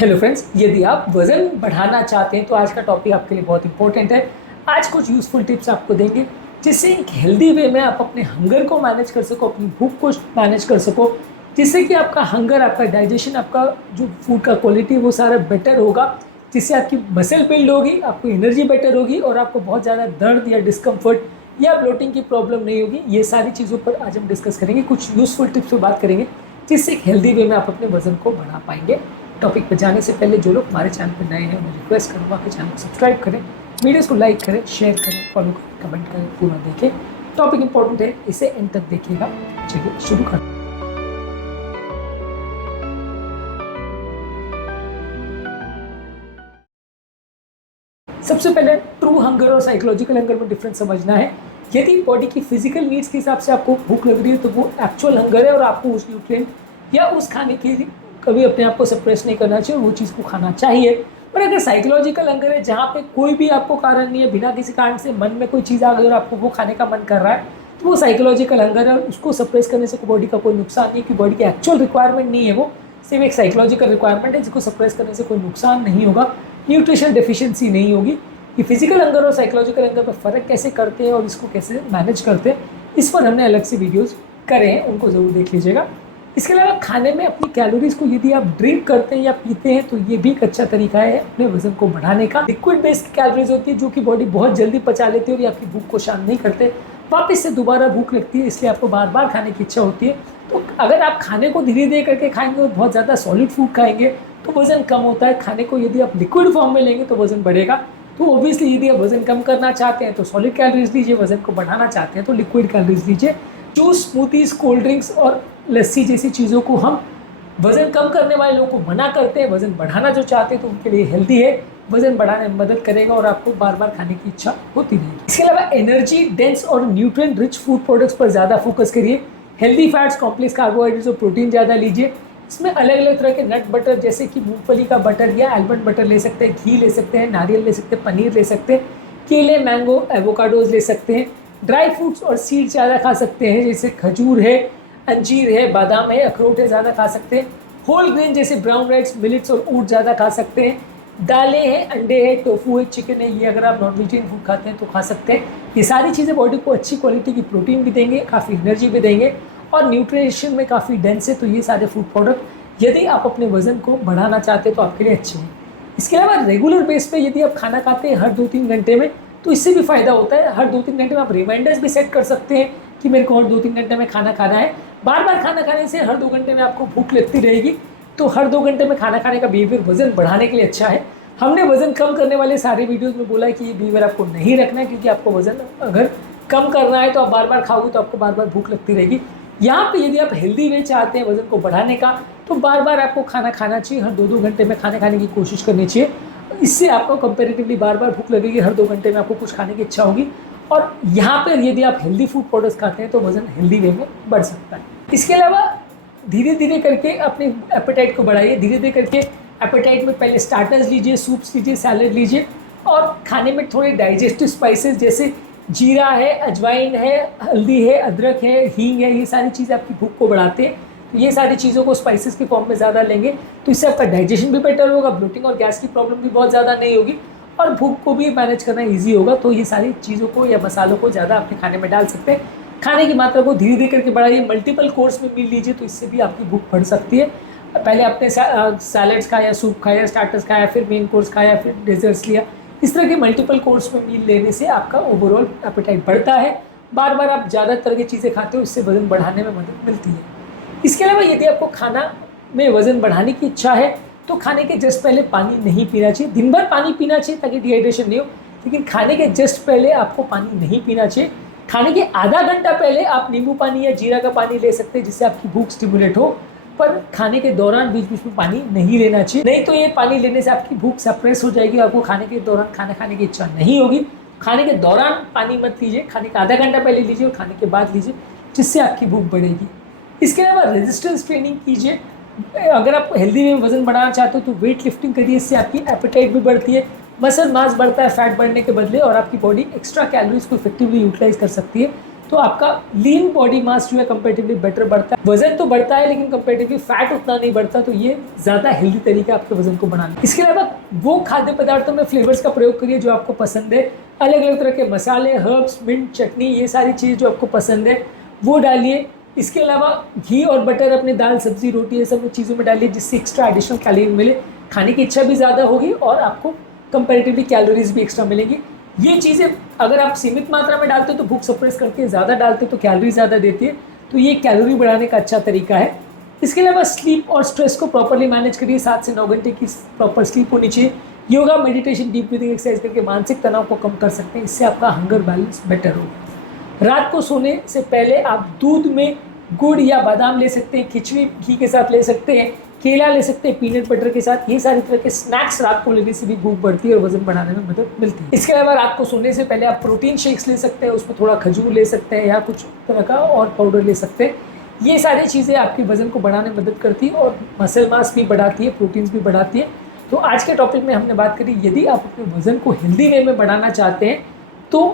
Hello friends, यदि आप वज़न बढ़ाना चाहते हैं तो आज का टॉपिक आपके लिए बहुत इंपॉर्टेंट है। आज कुछ यूज़फुल टिप्स आपको देंगे जिससे एक हेल्दी वे में आप अपने हंगर को मैनेज कर सको, अपनी भूख को मैनेज कर सको, जिससे कि आपका हंगर, आपका डाइजेशन, आपका जो फूड का क्वालिटी वो सारा बेटर होगा, जिससे आपकी मसल बिल्ड होगी, आपको एनर्जी बेटर होगी और आपको बहुत ज़्यादा दर्द या डिस्कम्फर्ट या ब्लोटिंग की प्रॉब्लम नहीं होगी। ये सारी चीज़ों पर आज हम डिस्कस करेंगे, कुछ यूज़फुल टिप्स पर बात करेंगे जिससे एक हेल्दी वे में आप अपने वज़न को बढ़ा पाएंगे। टॉपिक पर जाने से पहले जो लोग हमारे चैनल पर नए हैं मैं रिक्वेस्ट करूँगा कि चैनल को सब्सक्राइब करें, वीडियोस को लाइक करें, शेयर करें, फॉलो करें, कमेंट करें, पूरा देखें। टॉपिक इंपॉर्टेंट है, इसे एंड तक देखिएगा। चलिए शुरू करें। सबसे पहले ट्रू हंगर और साइकोलॉजिकल हंगर में डिफरेंस समझना है। यदि बॉडी की फिजिकल नीड्स के हिसाब से आपको भूख लग रही है तो वो एक्चुअल हंगर है और आपको उस न्यूट्रिएंट या उस खाने की कभी अपने आप को सप्रेस नहीं करना चाहिए, वो चीज़ को खाना चाहिए। पर अगर साइकोलॉजिकल हंगर है जहाँ पे कोई भी आपको कारण नहीं है, बिना किसी कारण से मन में कोई चीज़ आ गई और आपको वो खाने का मन कर रहा है, तो वो साइकोलॉजिकल हंगर है। उसको सप्रेस करने से बॉडी का कोई नुकसान नहीं, कि बॉडी की एक्चुअल रिक्वायरमेंट नहीं है, वो सिर्फ एक साइकोलॉजिकल रिक्वायरमेंट है जिसको सप्रेस करने से कोई नुकसान नहीं होगा, न्यूट्रिशन डेफिशिएंसी नहीं होगी। कि फिजिकल हंगर और साइकोलॉजिकल हंगर पर फ़र्क कैसे करते हैं और इसको कैसे मैनेज करते हैं, इस पर हमने अलग से वीडियोज़ करे हैं, उनको ज़रूर देख लीजिएगा। इसके अलावा खाने में अपनी कैलोरीज को यदि आप ड्रिंक करते हैं या पीते हैं तो ये भी एक अच्छा तरीका है अपने वजन को बढ़ाने का। लिक्विड बेस्ड कैलोरीज होती है जो कि बॉडी बहुत जल्दी पचा लेती है और ये आपकी भूख को शांत नहीं करते, वापस से दोबारा भूख लगती है, इसलिए आपको बार बार खाने की इच्छा होती है। तो अगर आप खाने को धीरे धीरे करके खाएंगे और बहुत ज़्यादा सॉलिड फूड खाएंगे तो वज़न कम होता है। खाने को यदि आप लिक्विड फॉर्म में लेंगे तो वज़न बढ़ेगा। तो ऑब्वियसली यदि आप वज़न कम करना चाहते हैं तो सॉलिड कैलोरीज लीजिए, वज़न को बढ़ाना चाहते हैं तो लिक्विड कैलोरीज लीजिए। जूस, स्मूथीज़, कोल्ड ड्रिंक्स और लस्सी जैसी चीज़ों को हम वज़न कम करने वाले लोगों को मना करते हैं। वज़न बढ़ाना जो चाहते हैं तो उनके लिए हेल्दी है, वज़न बढ़ाने में मदद करेगा और आपको बार बार खाने की इच्छा होती रहेगी। इसके अलावा एनर्जी डेंस और न्यूट्रिएंट रिच फूड प्रोडक्ट्स पर ज़्यादा फोकस करिए। हेल्दी फैट्स, कॉम्प्लेक्स कार्बोहाइड्रेट्स और प्रोटीन ज़्यादा लीजिए। इसमें अलग अलग तरह के नट बटर जैसे कि मूंगफली का बटर या आलमंड बटर ले सकते हैं, घी ले सकते हैं, नारियल ले सकते हैं, पनीर ले सकते हैं, केले, मैंगो, एवोकाडोज ले सकते हैं। ड्राई फ्रूट्स और सीड्स ज़्यादा खा सकते हैं, जैसे खजूर है, अंजीर है, बादाम है, अखरोट है, ज़्यादा खा सकते हैं। होल ग्रेन जैसे ब्राउन राइस, मिलेट्स और ओट ज़्यादा खा सकते हैं। दालें हैं, अंडे हैं, टोफू है, चिकन है, ये अगर आप नॉन वेजिटेरियन फूड खाते हैं तो खा सकते हैं। ये सारी चीज़ें बॉडी को अच्छी क्वालिटी की प्रोटीन भी देंगे, काफ़ी एनर्जी भी देंगे और न्यूट्रिशन में काफ़ी डेंस है। तो ये सारे फूड प्रोडक्ट यदि आप अपने वज़न को बढ़ाना चाहते हैं तो आपके लिए अच्छे हैं। इसके अलावा रेगुलर बेस पे यदि आप खाना खाते हैं हर 2-3 घंटे में तो इससे भी फ़ायदा होता है। हर 2-3 घंटे में आप रिमाइंडर्स भी सेट कर सकते हैं कि मेरे को हर 2-3 घंटे में खाना खाना है। बार बार खाना खाने से हर 2 घंटे में आपको भूख लगती रहेगी, तो हर 2 घंटे में खाना खाने का बिहेवियर वज़न बढ़ाने के लिए अच्छा है। हमने वज़न कम करने वाले सारे वीडियोज़ में बोला है कि ये बिहेवियर आपको नहीं रखना है, क्योंकि आपको वज़न अगर कम करना है तो आप बार बार खाओगे तो आपको बार बार भूख लगती रहेगी। यहाँ पे यदि आप हेल्दी वे चाहते हैं वज़न को बढ़ाने का तो बार बार आपको खाना खाना चाहिए, हर 2-2 घंटे में खाने खाने की कोशिश करनी चाहिए। इससे आपको कंपैरेटिवली बार बार भूख लगेगी, हर 2 घंटे में आपको कुछ खाने की इच्छा होगी और यहाँ पर यदि आप हेल्दी फूड प्रोडक्ट्स खाते हैं तो वज़न हेल्दी वे में बढ़ सकता है। इसके अलावा धीरे धीरे करके अपने एपेटाइट को बढ़ाइए। धीरे धीरे करके एपेटाइट में पहले स्टार्टर्स लीजिए, सूप्स लीजिए, सैलड लीजिए और खाने में थोड़े डाइजेस्टिव स्पाइसेस जैसे जीरा है, अजवाइन है, हल्दी है, अदरक है, हींग है, ये सारी चीज़ें आपकी भूख को बढ़ाते हैं। तो ये सारी चीज़ों को स्पाइसेस के फॉर्म में ज़्यादा लेंगे तो इससे आपका डाइजेशन भी बेटर होगा, ब्लोटिंग और गैस की प्रॉब्लम भी बहुत ज़्यादा नहीं होगी और भूख को भी मैनेज करना ईजी होगा। तो ये सारी चीज़ों को या मसालों को ज़्यादा अपने खाने में डाल सकते हैं। खाने की मात्रा को धीरे धीरे करके बढ़ाइए। मल्टीपल कोर्स में मील लीजिए तो इससे भी आपकी भूख बढ़ सकती है। पहले आपने सैलड्स खाया, सूप खाया, स्टार्टर्स खाया, फिर मेन कोर्स खाया, फिर डेजर्ट्स लिया। इस तरह के मल्टीपल कोर्स में मील लेने से आपका ओवरऑल एपेटाइट बढ़ता है। बार बार आप ज़्यादा तरह की चीज़ें खाते हो, इससे वज़न बढ़ाने में मदद मिलती है। इसके अलावा यदि आपको खाना में वज़न बढ़ाने की इच्छा है तो खाने के जस्ट पहले पानी नहीं पीना चाहिए। दिन भर पानी पीना चाहिए ताकि डिहाइड्रेशन नहीं हो, लेकिन खाने के जस्ट पहले आपको पानी नहीं पीना चाहिए। खाने के आधा घंटा पहले आप नींबू पानी या जीरा का पानी ले सकते हैं जिससे आपकी भूख स्टिमुलेट हो, पर खाने के दौरान बीच बीच में पानी नहीं लेना चाहिए। नहीं तो ये पानी लेने से आपकी भूख सप्रेस हो जाएगी, आपको खाने के दौरान खाना खाने की इच्छा नहीं होगी। खाने के दौरान पानी मत लीजिए, खाने का आधा घंटा पहले लीजिए और खाने के बाद लीजिए, जिससे आपकी भूख बढ़ेगी। इसके अलावा रेजिस्टेंस ट्रेनिंग कीजिए। अगर आप हेल्दी में वज़न बढ़ाना चाहते हो तो वेट लिफ्टिंग करिए, इससे आपकी एपेटाइट भी बढ़ती है, मसल मास बढ़ता है फैट बढ़ने के बदले और आपकी बॉडी एक्स्ट्रा कैलोरीज को इफेक्टिवली यूटिलाइज कर सकती है। तो आपका लीन बॉडी मास जो है कंपेरेटिवली बेटर बढ़ता है। वजन तो बढ़ता है लेकिन कंपेरेटिवली फैट उतना नहीं बढ़ता, तो ये ज़्यादा हेल्दी तरीका आपके वजन को बढ़ाने। इसके अलावा वो खाद्य पदार्थों में फ्लेवर्स का प्रयोग करिए जो आपको पसंद है। अलग अलग तरह के मसाले, हर्ब्स, मिंट, चटनी, ये सारी चीज़ जो आपको पसंद है वो डालिए। इसके अलावा घी और बटर अपने दाल, सब्जी, रोटी, ये सब चीज़ों में डालिए जिससे एक्स्ट्रा एडिशनल कैलोरी मिले। खाने की इच्छा भी ज़्यादा होगी और आपको कंपैरेटिवली कैलोरीज भी एक्स्ट्रा मिलेंगी। ये चीज़ें अगर आप सीमित मात्रा में डालते हो तो भूख सप्रेस करती है, ज़्यादा डालते हो तो कैलोरी ज़्यादा देती है, तो ये कैलोरी बढ़ाने का अच्छा तरीका है। इसके अलावा स्लीप और स्ट्रेस को प्रॉपरली मैनेज करिए। 7 से 9 घंटे की प्रॉपर स्लीप होनी चाहिए। Yoga, meditation, deep breathing exercise करके मानसिक तनाव को कम कर सकते हैं। इससे आपका हंगर बैलेंस बेटर होगा। रात को सोने से पहले आप दूध में गुड़ या बादाम ले सकते हैं, खिचड़ी घी के साथ ले सकते हैं, केला ले सकते हैं पीनट बटर के साथ। ये सारी तरह के स्नैक्स रात को लेने से भी भूख बढ़ती है और वजन बढ़ाने में मदद मिलती है। इसके अलावा रात को सोने से पहले आप प्रोटीन शेक्स ले सकते हैं, उसमें थोड़ा खजूर ले सकते हैं या कुछ तरह का और पाउडर ले सकते हैं। ये सारी चीज़ें आपके वजन को बढ़ाने में मदद करती है और मसल मास भी बढ़ाती है, प्रोटीन्स भी बढ़ाती है। तो आज के टॉपिक में हमने बात करी, यदि आप अपने वजन को हेल्दी वे में बढ़ाना चाहते हैं तो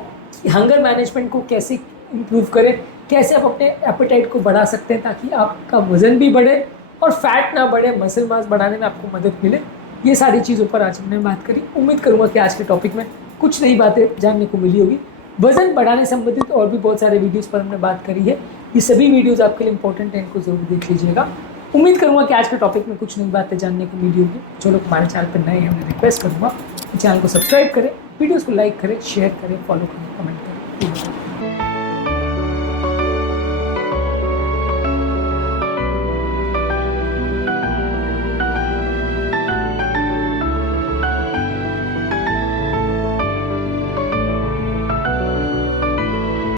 हंगर मैनेजमेंट को कैसे इम्प्रूव करें, कैसे आप अपने एपेटाइट को बढ़ा सकते हैं ताकि आपका वजन भी बढ़े और फैट ना बढ़े, मसल मास बढ़ाने में आपको मदद मिले। ये सारी चीज़ों पर आज हमने बात करी। उम्मीद करूँगा कि आज के टॉपिक में कुछ नई बातें जानने को मिली होगी। वजन बढ़ाने संबंधित और भी बहुत सारे वीडियोस पर हमने बात करी है। ये सभी वीडियोस आपके लिए इंपॉर्टेंट हैं, इनको जरूर देख लीजिएगा। उम्मीद करूँगा कि आज के टॉपिक में कुछ नई बातें जानने को मिली होगी। जो लोग हमारे चैनल पर नए हैं उन्हें रिक्वेस्ट करूँगा कि चैनल को सब्सक्राइब करें, वीडियोज़ को लाइक करें, शेयर करें, फॉलो करें, कमेंट करें।